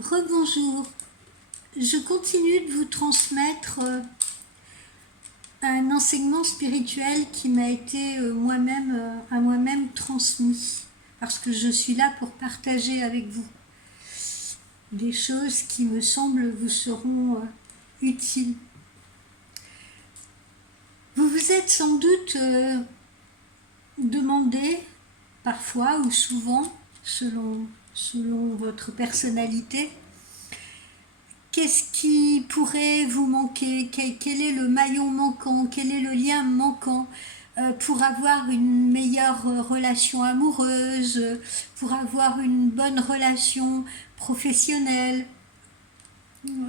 Rebonjour, je continue de vous transmettre un enseignement spirituel qui m'a été à moi-même transmis, parce que je suis là pour partager avec vous des choses qui me semblent vous seront utiles. Vous vous êtes sans doute demandé, parfois ou souvent, selon votre personnalité, qu'est-ce qui pourrait vous manquer, quel est le maillon manquant, quel est le lien manquant pour avoir une meilleure relation amoureuse, pour avoir une bonne relation professionnelle,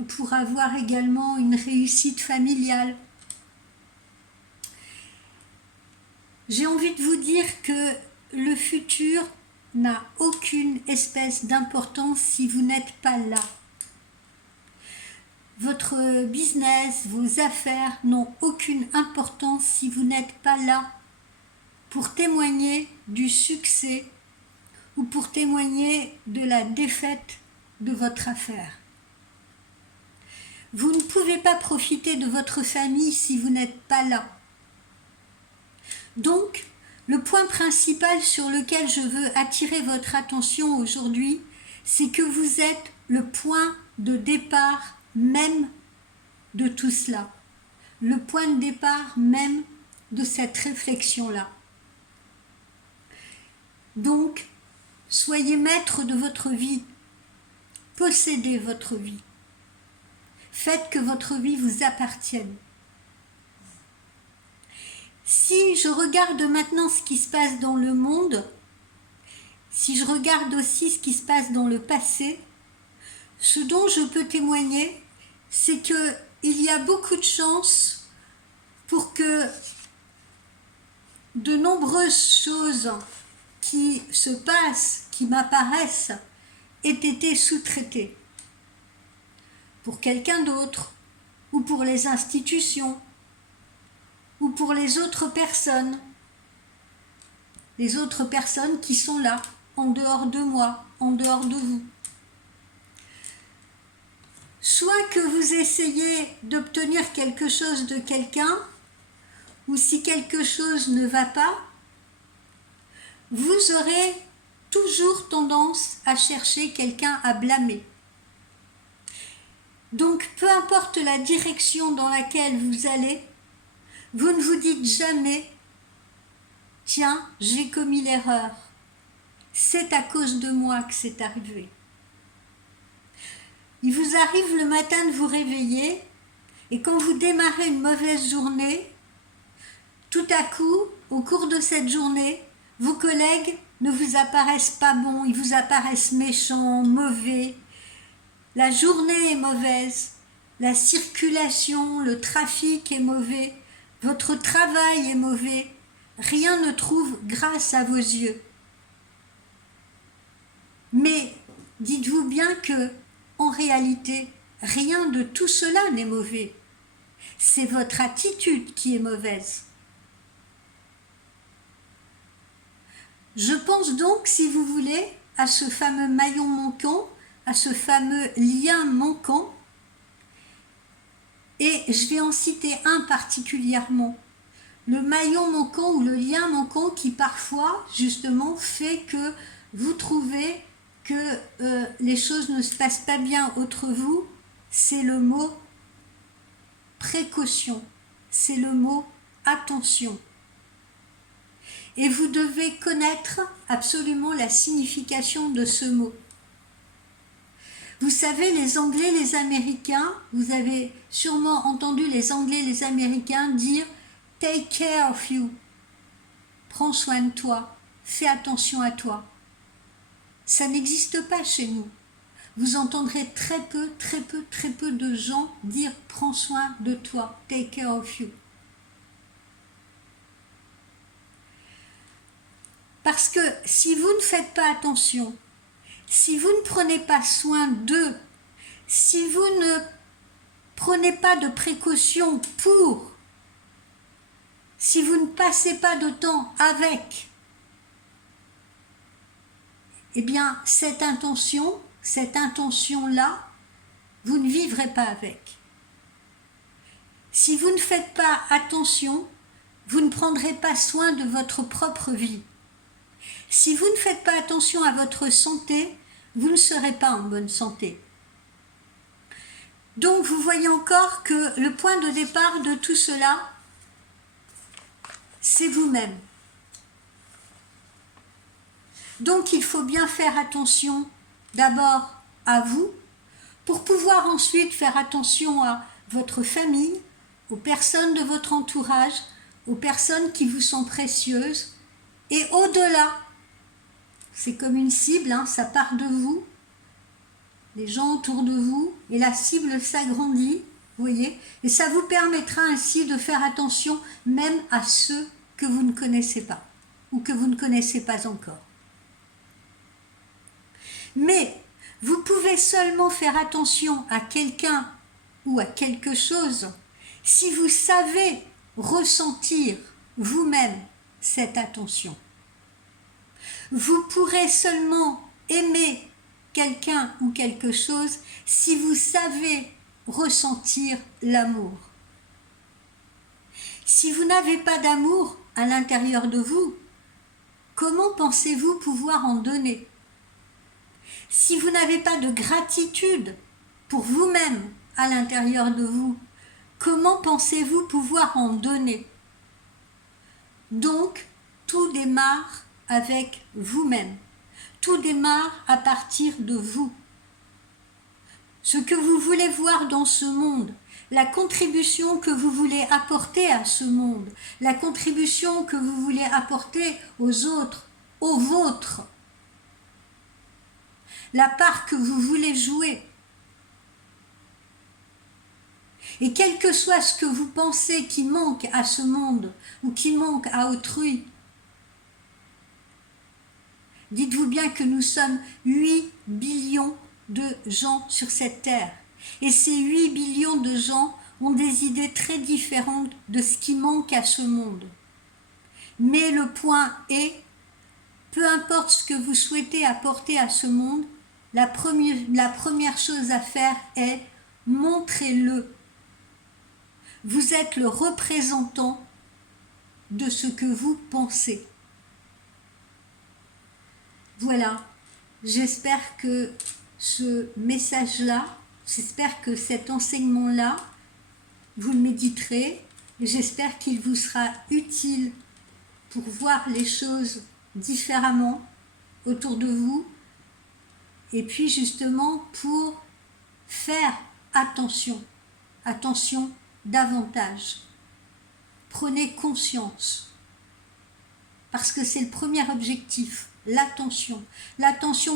pour avoir également une réussite familiale. J'ai envie de vous dire que le futur n'a aucune espèce d'importance si vous n'êtes pas là. Votre business, vos affaires n'ont aucune importance si vous n'êtes pas là pour témoigner du succès ou pour témoigner de la défaite de votre affaire. Vous ne pouvez pas profiter de votre famille si vous n'êtes pas là. Donc, le point principal sur lequel je veux attirer votre attention aujourd'hui, c'est que vous êtes le point de départ même de tout cela, le point de départ même de cette réflexion-là. Donc, soyez maître de votre vie, possédez votre vie, faites que votre vie vous appartienne. Si je regarde maintenant ce qui se passe dans le monde, si je regarde aussi ce qui se passe dans le passé, ce dont je peux témoigner, c'est qu'il y a beaucoup de chances pour que de nombreuses choses qui se passent, qui m'apparaissent, aient été sous-traitées pour quelqu'un d'autre, ou pour les institutions, ou pour les autres personnes qui sont là, en dehors de moi, en dehors de vous. Soit que vous essayez d'obtenir quelque chose de quelqu'un, ou si quelque chose ne va pas, vous aurez toujours tendance à chercher quelqu'un à blâmer. Donc, peu importe la direction dans laquelle vous allez, vous ne vous dites jamais « Tiens, j'ai commis l'erreur. C'est à cause de moi que c'est arrivé. » Il vous arrive le matin de vous réveiller et quand vous démarrez une mauvaise journée, tout à coup, au cours de cette journée, vos collègues ne vous apparaissent pas bons, ils vous apparaissent méchants, mauvais. La journée est mauvaise, la circulation, le trafic est mauvais, votre travail est mauvais, rien ne trouve grâce à vos yeux. Mais dites-vous bien que, en réalité, rien de tout cela n'est mauvais. C'est votre attitude qui est mauvaise. Je pense donc, si vous voulez, à ce fameux maillon manquant, à ce fameux lien manquant, et je vais en citer un particulièrement. Le maillon manquant ou le lien manquant qui parfois, justement, fait que vous trouvez que les choses ne se passent pas bien entre vous, c'est le mot précaution, c'est le mot attention. Et vous devez connaître absolument la signification de ce mot. Vous savez, les Anglais, les Américains, vous avez sûrement entendu les Anglais, les Américains dire « Take care of you ». Prends soin de toi, fais attention à toi. Ça n'existe pas chez nous. Vous entendrez très peu de gens dire « Prends soin de toi, take care of you ». Parce que si vous ne faites pas attention, si vous ne prenez pas soin d'eux, si vous ne prenez pas de précautions pour, si vous ne passez pas de temps avec, eh bien, cette intention cette intention-là, vous ne vivrez pas avec. Si vous ne faites pas attention, vous ne prendrez pas soin de votre propre vie. Si vous ne faites pas attention à votre santé, vous ne serez pas en bonne santé. Donc vous voyez encore que le point de départ de tout cela, c'est vous-même. Donc il faut bien faire attention d'abord à vous, pour pouvoir ensuite faire attention à votre famille, aux personnes de votre entourage, aux personnes qui vous sont précieuses, et au-delà. C'est comme une cible, hein, ça part de vous, les gens autour de vous, et la cible s'agrandit, vous voyez, et ça vous permettra ainsi de faire attention même à ceux que vous ne connaissez pas, ou que vous ne connaissez pas encore. Mais vous pouvez seulement faire attention à quelqu'un ou à quelque chose si vous savez ressentir vous-même cette attention. Vous pourrez seulement aimer quelqu'un ou quelque chose si vous savez ressentir l'amour. Si vous n'avez pas d'amour à l'intérieur de vous, comment pensez-vous pouvoir en donner ? Si vous n'avez pas de gratitude pour vous-même à l'intérieur de vous, comment pensez-vous pouvoir en donner ? Donc, tout démarre avec vous-même. Tout démarre à partir de vous. Ce que vous voulez voir dans ce monde, la contribution que vous voulez apporter à ce monde, la contribution que vous voulez apporter aux autres, aux vôtres, la part que vous voulez jouer. Et quel que soit ce que vous pensez qui manque à ce monde ou qui manque à autrui, dites-vous bien que nous sommes 8 billions de gens sur cette terre. Et ces 8 billions de gens ont des idées très différentes de ce qui manque à ce monde. Mais le point est, peu importe ce que vous souhaitez apporter à ce monde, la première chose à faire est montrez-le. Vous êtes le représentant de ce que vous pensez. Voilà, j'espère que ce message-là, j'espère que cet enseignement-là, vous le méditerez, et j'espère qu'il vous sera utile pour voir les choses différemment autour de vous, et puis justement pour faire attention davantage. Prenez conscience, parce que c'est le premier objectif, l'attention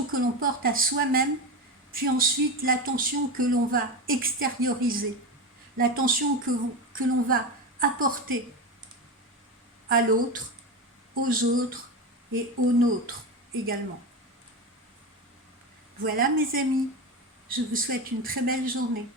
que l'on porte à soi-même, puis ensuite l'attention que l'on va extérioriser, l'attention que l'on va apporter à l'autre, aux autres et aux nôtres également. Voilà mes amis, je vous souhaite une très belle journée.